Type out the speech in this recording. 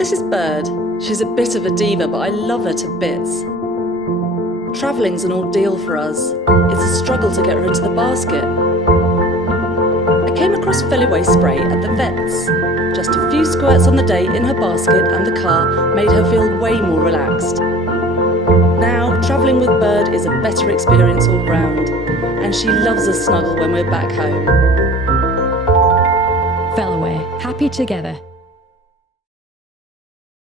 This is Bird. She's a bit of a diva, but I love her to bits. Travelling's an ordeal for us. It's a struggle to get her into the basket. I came across Feliway spray at the vet's. Just a few squirts on the day in her basket and the car made her feel way more relaxed. Now, travelling with Bird is a better experience all round, and she loves a snuggle when we're back home. Feliway, happy together.